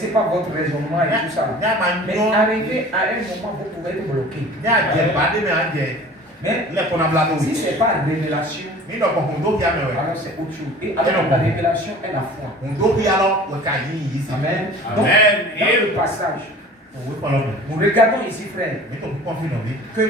c'est pas votre raisonnement et tout ça. Mais arrivé à un moment, vous pouvez être bloqué. Mais si ce n'est pas révélation, alors c'est autre chose. Et alors la révélation est la foi. Amen. Donc, dans le passage, nous regardons ici, frère, que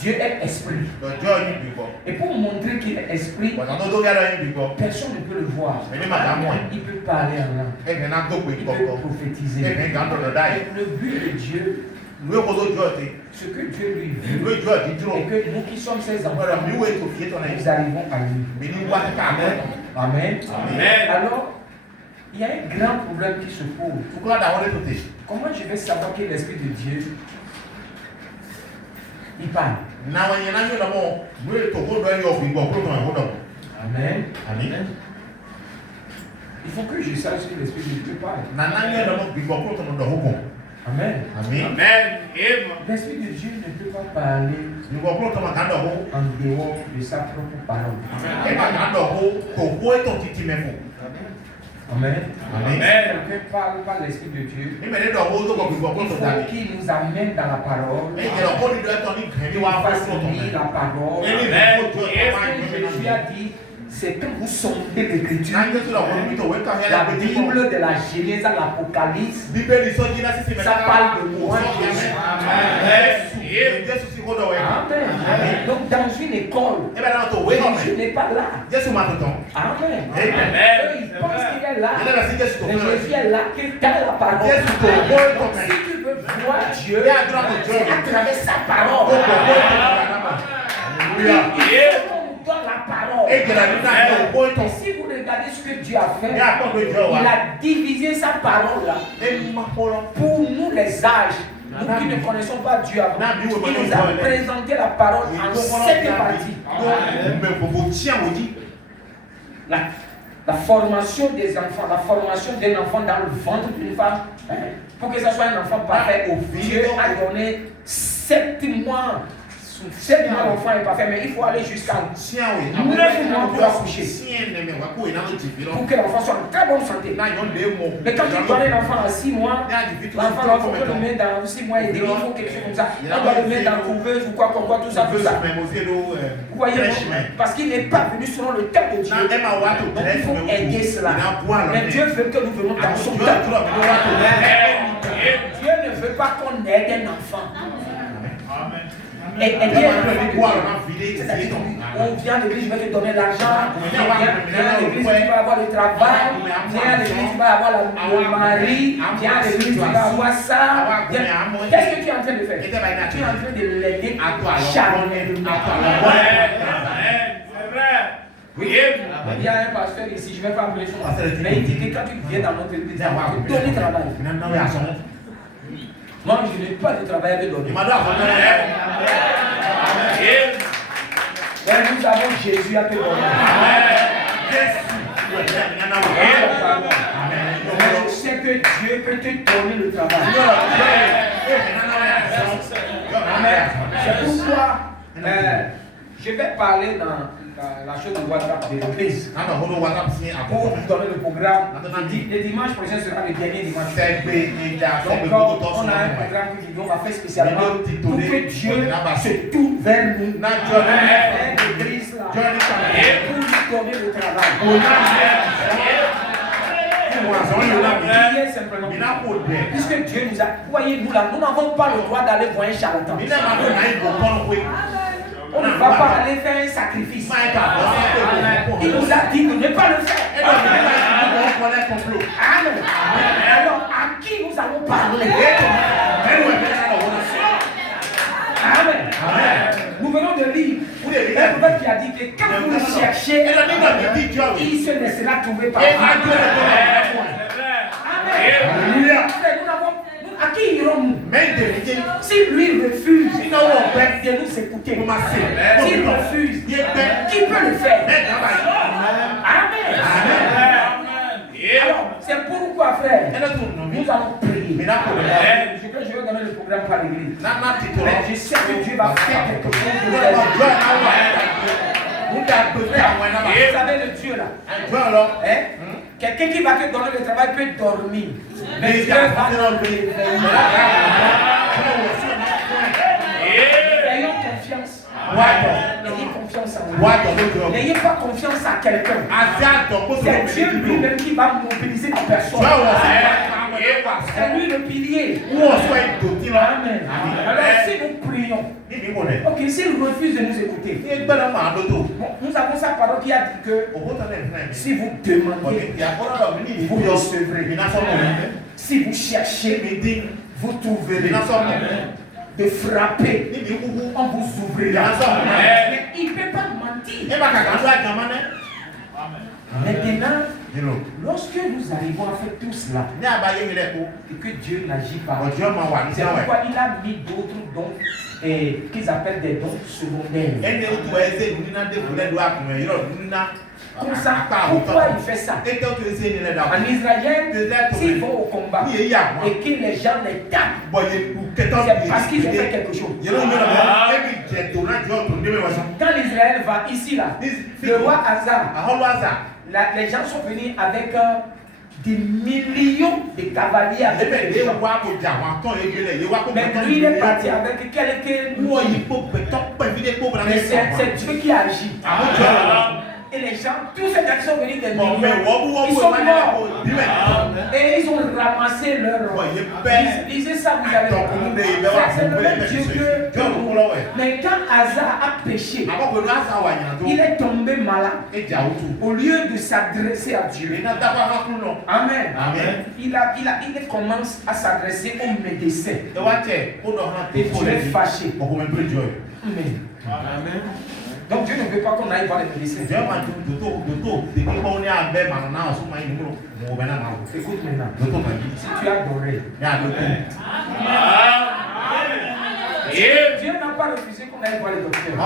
Dieu est esprit. Et pour montrer qu'il est esprit, personne ne peut le voir. Il peut parler en langue. Il peut prophétiser. Et le but de Dieu, ce que Dieu lui veut, et que nous qui sommes ses enfants, nous arrivons à lui. Amen. Amen. Alors, il y a un grand problème qui se pose. Comment je vais savoir que l'Esprit de Dieu il parle? Amen. Amen. Il faut que je sache que l'Esprit de Dieu parle. Amen. Amen. L'Esprit de Dieu ne peut pas parler en dehors de sa propre parole. Amen. Amen. Quelqu'un parle par l'Esprit de Dieu. Il faut qu'il nous amène dans la parole. Il va faciliter la parole. Jésus a dit, c'est que vous sondez l'Écriture. La Bible de la Genèse à l'Apocalypse, ça parle de moi, Jésus. Amen. Donc dans une école, Jésus n'est pas là. Amen. Ils pensent qu'il est là. Mais Jésus est là, qu'il t'a la parole. Donc si tu veux voir Dieu, c'est à travers sa parole. Dans la parole. Et si vous regardez ce que Dieu a fait, il a divisé sa parole là pour nous les âges. Nous qui ne connaissons pas Dieu avant, il nous a présenté la parole en 7 parties. La formation des enfants, la formation d'un enfant dans le ventre d'une femme, pour que ça soit un enfant parfait, Dieu a donné 7 mois. 7 mois l'enfant est parfait, mais il faut aller jusqu'à 9 mois pour accoucher. Pour que l'enfant soit en très bonne santé. Mais quand tu donnes un enfant à 6 mois, l'enfant il faut que le mettre dans 6 mois et demi, il faut quelque chose comme ça. On doit le mettre dans la couveuse ou quoi, tout ça. Vous voyez, parce qu'il n'est pas venu selon le temps de Dieu. Donc il faut aider cela. Mais Dieu veut que nous venions dans son temps. Dieu ne veut pas qu'on aide un enfant. Et on vient à l'église, je vais te donner l'argent. Viens à l'église, tu vas avoir le travail. Viens à l'église, tu vas avoir le mari. Viens à l'église, tu vas avoir ça. Qu'est-ce que tu es en train de faire? Tu es en train de l'aider charnellement. Oui. Il y a un pasteur ici, je ne vais pas appeler son pasteur, mais il dit que quand tu viens dans notre église, tu vas donner travail. Moi, je n'ai pas de travail avec l'autre. Nous avons Jésus à te donner. Je sais que Dieu peut te donner le travail. C'est pourquoi je vais parler dans la chose de WhatsApp de l'église. Pour vous donner le programme, le dimanche prochain sera le dernier dimanche. Donc, on a un programme que on va faire spécialement pour que Dieu se tourne vers nous. L'église là. Et pour lui donner le travail. Simplement. Puisque Dieu nous a. Voyez, nous là, nous n'avons pas le droit d'aller voir un charlatan. On ne va pas aller faire un sacrifice. Il nous a dit de ne pas le faire. Amen. Alors, à qui nous allons parler? Amen. Nous venons de lire un prophète qui a dit que quand vous le cherchez, il se laissera trouver par vous. Amen. À qui irons-nous? Si lui refuse de nous écouter, s'il refuse, qui peut le faire? Amen. Alors, c'est pourquoi, frère, nous allons prier. Je vais donner le programme par l'église. Mais je sais que Dieu va faire quelque chose de vous savez le Dieu là. Quelqu'un qui va te donner le travail peut dormir. Mais Dieu va te réveiller. Ayons confiance. Ayez confiance en lui. N'ayez pas confiance à quelqu'un. C'est Dieu lui-même qui va mobiliser la personne. C'est lui le pilier. Amen. Alors si nous prions, ok, s'il refuse de nous écouter, bon, nous avons sa parole qui a dit que si vous demandez, vous recevrez. Si vous cherchez, vous trouverez. De frapper, on vous ouvrira. Mais il ne peut pas mentir. Maintenant, lorsque nous arrivons à faire tout cela, et que Dieu n'agit pas, c'est pourquoi il a mis d'autres dons qu'ils appellent des dons secondaires. Comme ça, pourquoi il fait ça? En Israël, s'ils vont au combat et que les gens les tapent, c'est parce qu'ils ont fait quelque chose. Quand l'Israël va ici, là, le roi Asa, les gens sont venus avec des millions de cavaliers avec les gens. Mais lui, il est parti avec quelques milliers. Mais c'est Dieu qui agit. Et les gens, tous ces gens sont venus des millions. Ils sont morts. Et ils ont ramassé leur. Lisez ça, vous avez. C'est le même Dieu que. Mais quand Asa a péché, il est tombé malade. Au lieu de s'adresser à Dieu. Amen. Il commence à s'adresser aux médecins. Et Dieu est fâché. Amen. Donc Dieu ne veut pas qu'on aille voir les médecins. Écoute maintenant. Si tu as adoré, Dieu n'a pas refusé qu'on aille voir les docteurs.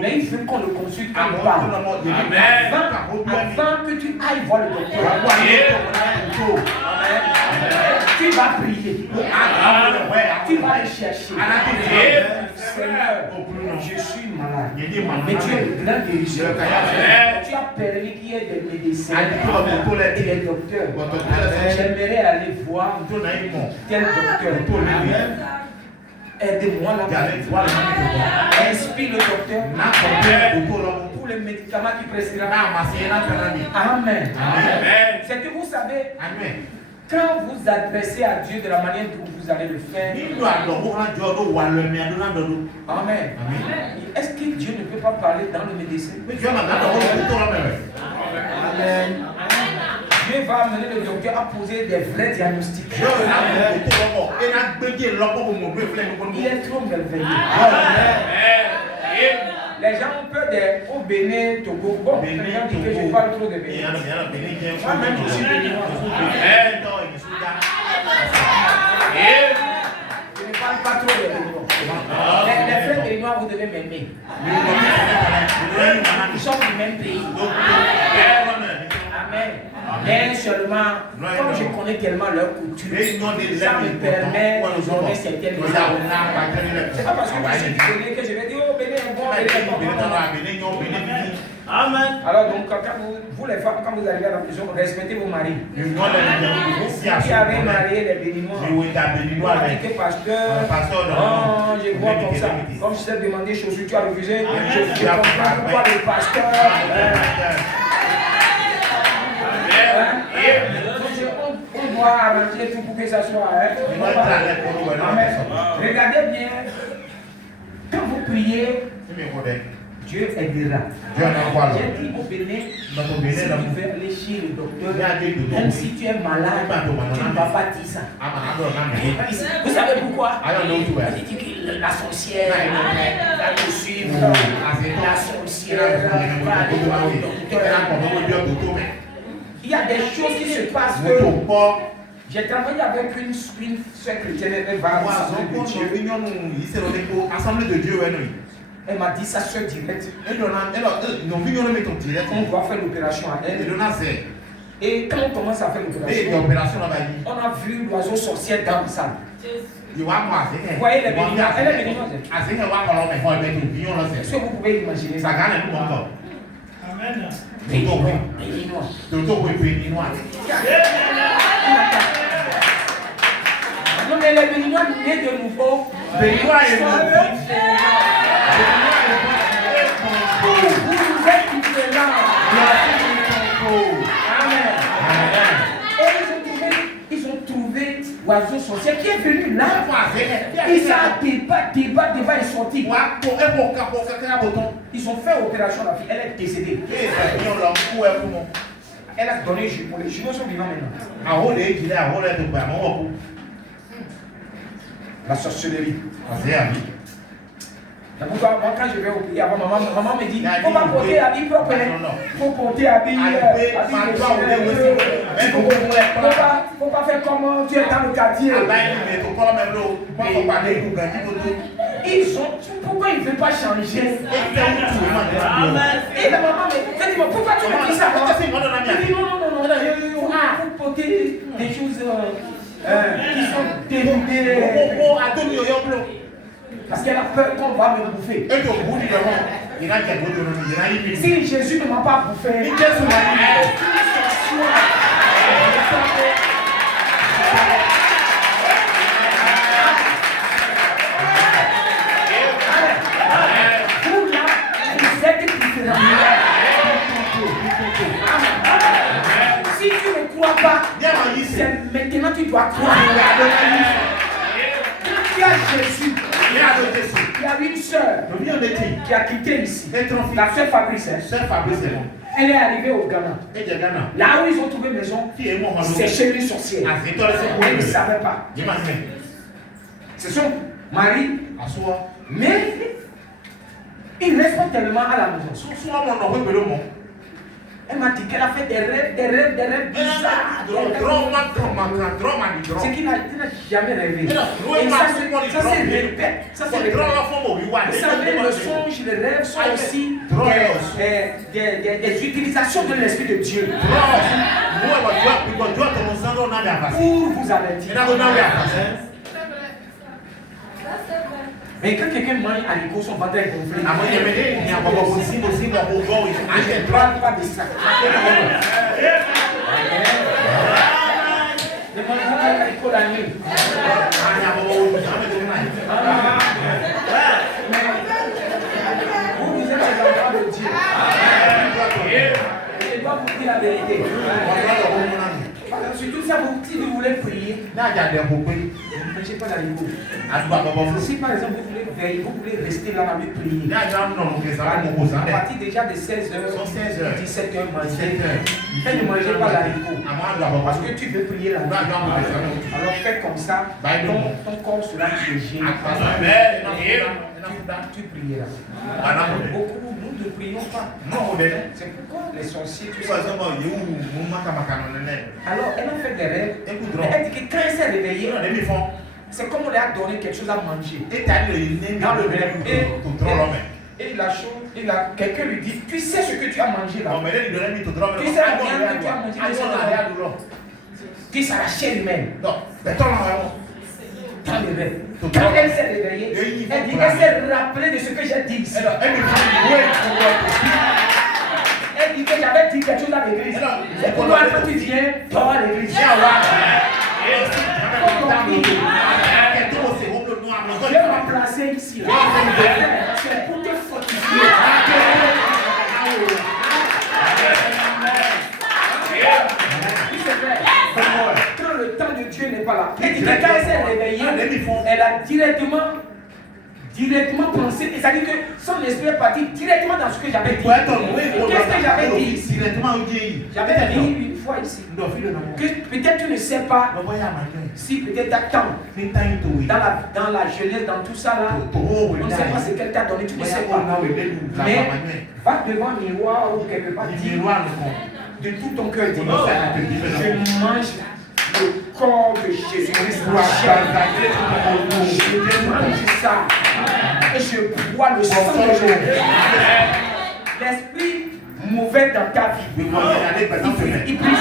Mais il veut qu'on le consulte en parle. Avant que tu ailles voir le docteur, tu vas prier. Tu vas le chercher. Seigneur, je suis malade. Mais tu es le grand guérisseur. Tu as permis qu'il y ait des médecins et des docteurs. J'aimerais aller voir tel docteur. Aidez-moi là-bas. Inspire le docteur pour les médicaments qui prescrira. Amen. C'est que vous savez, quand vous adressez à Dieu de la manière dont vous allez le faire, Amen. Est-ce que Dieu ne peut pas parler dans le médecin? Amen. Dieu va amener le docteur à poser des vrais diagnostics. Il est trop merveilleux. Les gens ont peur au Bénin, Togo. Bon, les gens disent que je parle trop de Bénin. Moi-même, je suis béninois. Je ne parle pas trop de Béninois. Les frères béninois, vous devez m'aimer. Nous sommes du même pays. Amen. Mais seulement, comme je connais tellement leur coutume, ça me permet de donner certaines choses. C'est pas parce que je suis du Bénin que je vais dire, oh Bénin est bon, Bénin est bon. Amen. Alors donc, quand vous les femmes, quand vous arrivez à la maison, respectez vos maris. Si vous avez marié les Béninois, vous dites que pasteur, oh, je vois comme ça. Comme je t'ai demandé chaussures, tu as refusé. Je comprends pourquoi le pasteur. On doit arranger tout pour que ça soit. Amen. Regardez bien. Quand vous priez, Dieu aidera. J'ai dit au Bénin, si tu veux aller chez le docteur, même si tu es malade, tu ne vas pas dire ça. Vous savez pourquoi? Il dit que la sorcière va te suivre. La sorcière va aller voir le docteur. Il y a des choses qui se passent. J'ai travaillé avec une soeur chrétienne, elle va à l'Assemblée de Dieu. Elle m'a dit sa soeur directe. On doit faire l'opération à elle. Et quand on commence à faire l'opération, on a vu l'oiseau sorcière dans la salle. Vous voyez les béninois, elle est béninoise. Est-ce que vous pouvez imaginer ça? Amen. Béninois. Non, mais les Béninois nés de nouveau. Béninois est vous êtes différents. Amen. Et ils ont trouvé l'oiseau sorcier qui est venu là. Ils ont débat, est sorti. Ils ont fait opération, la fille, elle est décédée. Elle a donné les jumeaux sont vivants maintenant. La sorcellerie. Pourquoi moi quand je vais au pays avant maman me dit faut pas porter habit propre, faut porter habit faut pas faire comme tu es dans le quartier. Ils ont pourquoi ils ne veulent pas changer? Et la maman me dit pourquoi tu me dis ça? Il dit non, faut porter des choses qui sont dénudées. Parce qu'elle a peur qu'on va me bouffer. Si Jésus ne m'a pas bouffé, vous là, vous êtes différents. Si tu ne crois pas, c'est maintenant tu dois croire. Quand tu as Jésus, il y a une sœur qui a quitté ici. La sœur Fabrice. Elle est arrivée au Ghana. Là où ils ont trouvé maison, c'est chez les sorciers. Elle ne savait pas. C'est son mari. Mais il reste pas tellement à la maison. Elle m'a dit qu'elle a fait des rêves bizarres. Ce qu'il n'a jamais rêvé. Et ça se répète. Ça se répète. Vous savez, le songe, les rêves sont aussi des utilisations de l'Esprit de Dieu. Pour vous avertir. Mais quand quelqu'un mange à l'écho, son ventre est gonflé. Je ne parle pas de ça. Ne mangez pas à l'écho la nuit. Vous êtes les enfants de Dieu. Je dois vous dire la vérité. Surtout ça, si vous voulez prier, ne mangez pas la l'écho. Si par exemple vous voulez veiller, vous voulez rester là et prier. À partir déjà de 16h, 17h, faites ne mangez pas la l'écho. Parce que tu veux prier la nuit. Alors fais comme ça, ton corps sera léger. Tu prieras. Beaucoup, nous ne prions pas. C'est pourquoi les sorciers, tu sais. Alors, elle a fait des rêves. Elle dit que quand elle s'est réveillée, c'est comme on lui a donné quelque chose à manger. Dans le rêve. Et la chose, quelqu'un lui dit, tu sais ce que tu as mangé là. Tu sais la viande que tu as mangé là. Qui c'est la chair humaine. Dans le rêve. Quand elle s'est réveillée, elle dit qu'elle s'est rappelée de ce que j'ai dit ici. Elle dit que j'avais dit quelque chose à l'église. Et pourquoi quand tu viens, dors à l'église. Je vais remplacer ici. C'est pour te fortifier. Quand le temps de Dieu n'est pas là, elle dit que quand elle s'est réveillée, elle a directement pensé, et ça dit que son esprit est parti directement dans ce que j'avais dit. Qu'est-ce que j'avais dit ici? J'avais dit une fois ici que peut-être tu ne sais pas si peut-être t'attends dans la jeunesse, dans tout ça là, on ne sait pas ce qu'elle t'a donné, tu ne sais pas. Mais va devant un miroir ou quelque part, dis de tout ton cœur, dis je mange le corps de Jésus-Christ. Je mange ça. Et je bois le sang de Jésus. L'esprit mauvais dans ta vie, il brise.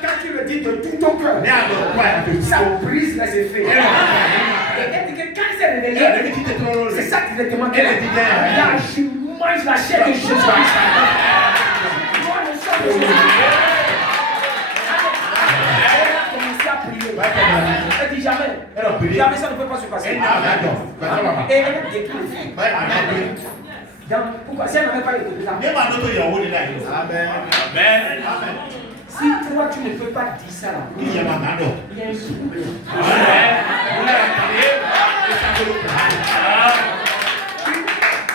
Quand tu le dis de tout ton cœur, ça brise les effets. Et elle dit que quand elle s'est réveillée, C'est ça directement qu'elle a dit. Là, je mange la chair de Jésus. Elle dit jamais. Jamais ça ne peut pas se passer. Et elle a détruit. Pourquoi? Si elle n'avait pas été là. Amen. Si toi tu ne peux pas dire ça là, il y a un problème.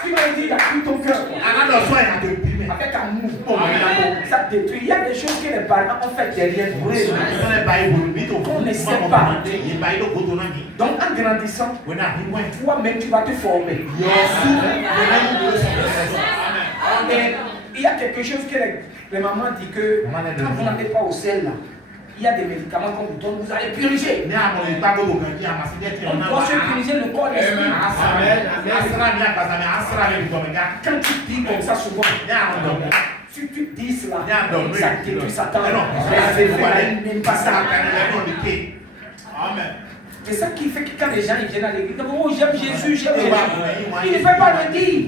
Tu m'as dit dans tout ton cœur. Avec amour. Ça détruit. Il y a des choses que les parents ont fait derrière nous. On ne sait pas. Donc en grandissant, toi-même tu vas te former. Et il y a quelque chose que les mamans disent que quand vous n'allez pas au sel là, il y a des médicaments qu'on vous donne, vous allez puriger. On doit se puriger le corps et l'esprit. Quand tu dis comme ça souvent, si tu dis cela, ça détruit Satan. N'aime pas ça. Amen. C'est ça qui fait que quand les gens viennent à l'église, oh j'aime Jésus, j'aime Jésus. Il ne peut pas le dire.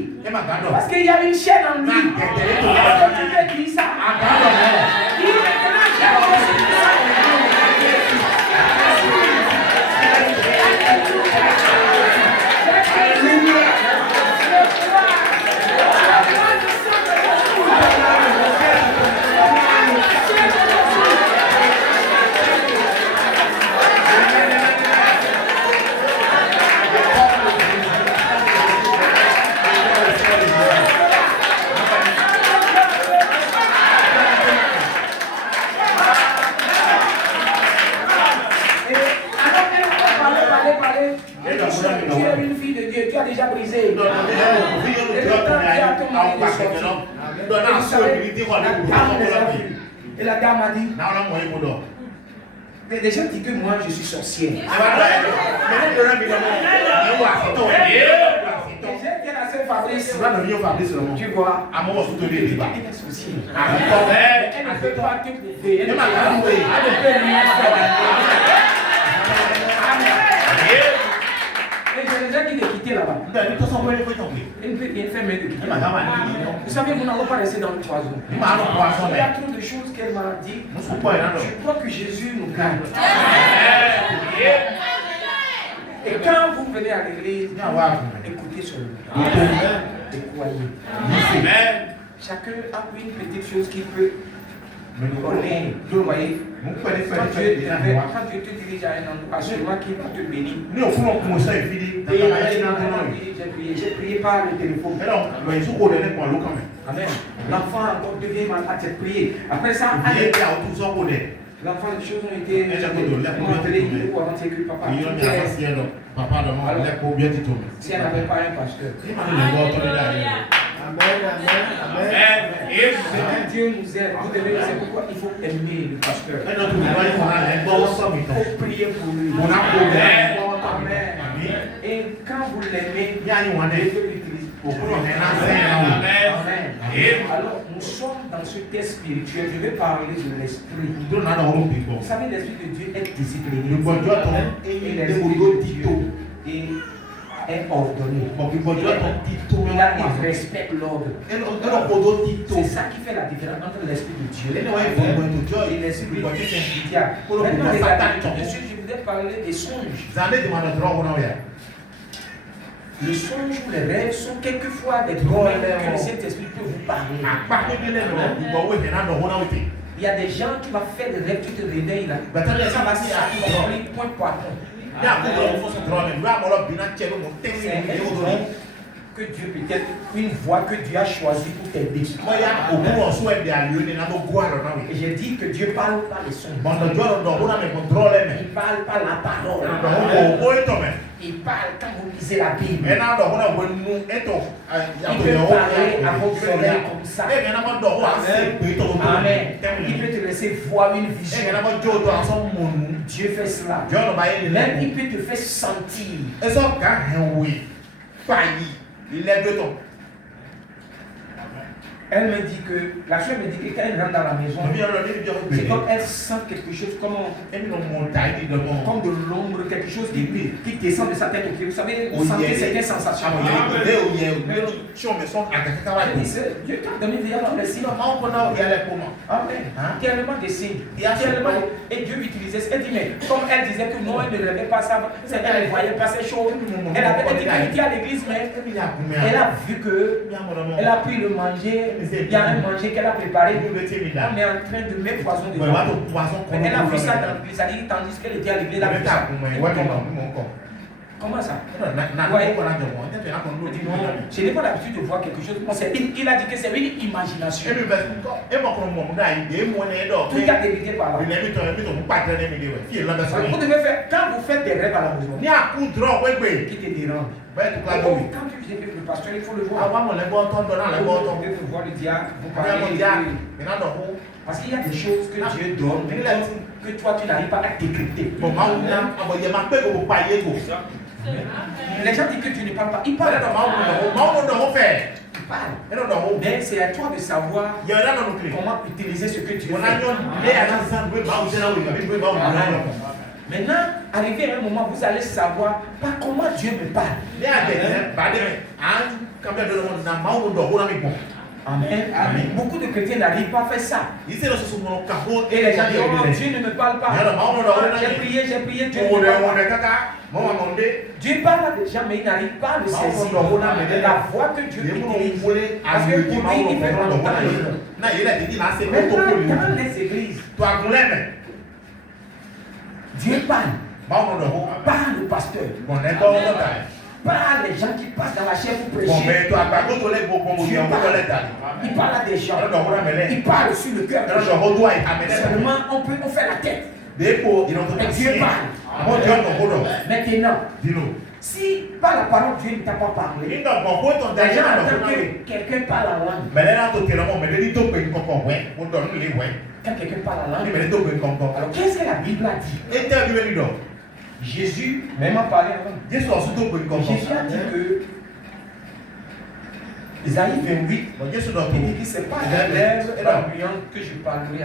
Parce qu'il y a une chaîne en lui. Est-ce que tu veux dire ça? Il est maintenant déjà brisé. Et la dame a dit, mais les gens disent que moi je suis sorcière. J'ai dit à la sœur Fabrice, tu vois, elle est sorcière. Elle ne peut pas te prouver. Elle ne peut rien faire. J'ai déjà dit de quitter là-bas. Elle ne peut rien faire, mais de quitter. Vous savez, nous n'allons pas rester dans le poison. Il y a trop de choses qu'elle m'a dit. Je crois que Jésus nous garde. Et quand vous venez à l'église, écoutez seulement. Et croyez. Chacun a une petite chose qui peut nous donner. Vous voyez? Quand Dieu te dirige à un endroit, seulement qui va te bénir. J'ai prié par le téléphone. Amen. L'enfant encore devient malade, j'ai prié. Après ça, l'enfant, les choses ont été montrées ou avancées que papa. Si elle n'avait pas un pasteur. Amen. Dieu nous aide. Vous devez dire pourquoi il faut aimer le pasteur. Il faut prier pour lui. Amen. Et quand vous l'aimez, Dieu l'utilise pour vous. Amen. Alors, nous sommes dans ce test spirituel. Je vais parler de l'esprit. Vous savez, l'esprit de Dieu est discipliné. Et l'esprit de Dieu est ordonné. Il respecte l'ordre. C'est ça qui fait la différence entre l'esprit de Dieu et l'esprit du diable. Maintenant, je voudrais parler des songes. Les songes ou les rêves sont quelquefois des problèmes que le Saint-Esprit peut vous parler. Il y a des gens qui vont faire des rêves, tu te réveilles là. Ça va s'appeler point par point. Que Dieu peut-être une voie que Dieu a choisie pour t'aider. Et j'ai dit que Dieu parle par les sons. Il parle par la parole. Il parle quand vous lisez la Bible. Il peut parler à votre oreille comme ça. Amen. Il peut te laisser voir une vision. Dieu fait cela. Même il peut te faire sentir. Elle me dit que, la soeur me dit que quand elle rentre dans la maison, c'est comme elle sent quelque chose comme de l'ombre, quelque chose qui descend de sa tête au pied. Vous savez, vous sentez certaines sensations. Dieu t'a donné déjà dans le signe. Amen. Tellement de signes. Et Dieu utilisait ça. Elle dit, mais comme elle disait que non, elle ne rêvait pas ça, elle ne voyait pas ces choses. Elle avait dit qu'elle était à l'église, mais elle a vu que elle a pu le manger. Il y a un manger qu'elle a préparé. On est en train de mettre poison dedans. Elle a vu ça dans l'église, tandis qu'elle était à l'église. Elle a vu ça. Comment ça? Ouais. Je n'ai pas l'habitude de voir quelque chose. Il a dit que c'est une imagination. Tout est évité par là. Vous devez faire, quand vous faites des rêves à la maison, qui te dérange. Quand tu viens avec le pasteur, il faut le voir. Vous devez voir le diable, vous parlez. Parce qu'il y a des choses que Dieu donne, mais que toi tu n'arrives pas à décrypter. Les gens disent que tu ne parles pas. Ils parlent. Mais c'est à toi de savoir comment utiliser ce que tu fais. Maintenant, arrivé à un moment, vous allez savoir pas comment Dieu me parle. Amen. Amen. Beaucoup de chrétiens n'arrivent pas à faire ça. Et les gens disent, oh, Dieu ne me parle pas. J'ai prié, Dieu ne me parle pas. Dieu parle à des gens, mais ils n'arrivent pas à le saisir. La voix que Dieu utilise. Parce que pour lui, il fait longtemps. Maintenant, dans les églises, Dieu parle. Par le pasteur. Pas les gens qui passent dans la chair pour prêcher. Il parle à des gens. Il parle sur le cœur. Seulement, on fait la tête. Et Dieu parle. Maintenant, si par la parole Dieu ne t'a pas parlé, les gens attendent que quelqu'un parle en langue. Quand quelqu'un parle en langue, alors qu'est-ce que la Bible a dit? Jésus, même en parlant avant, Jésus a dit que Isaïe 28, il dit que ce n'est pas la lèvre et la brillante que je parlerai.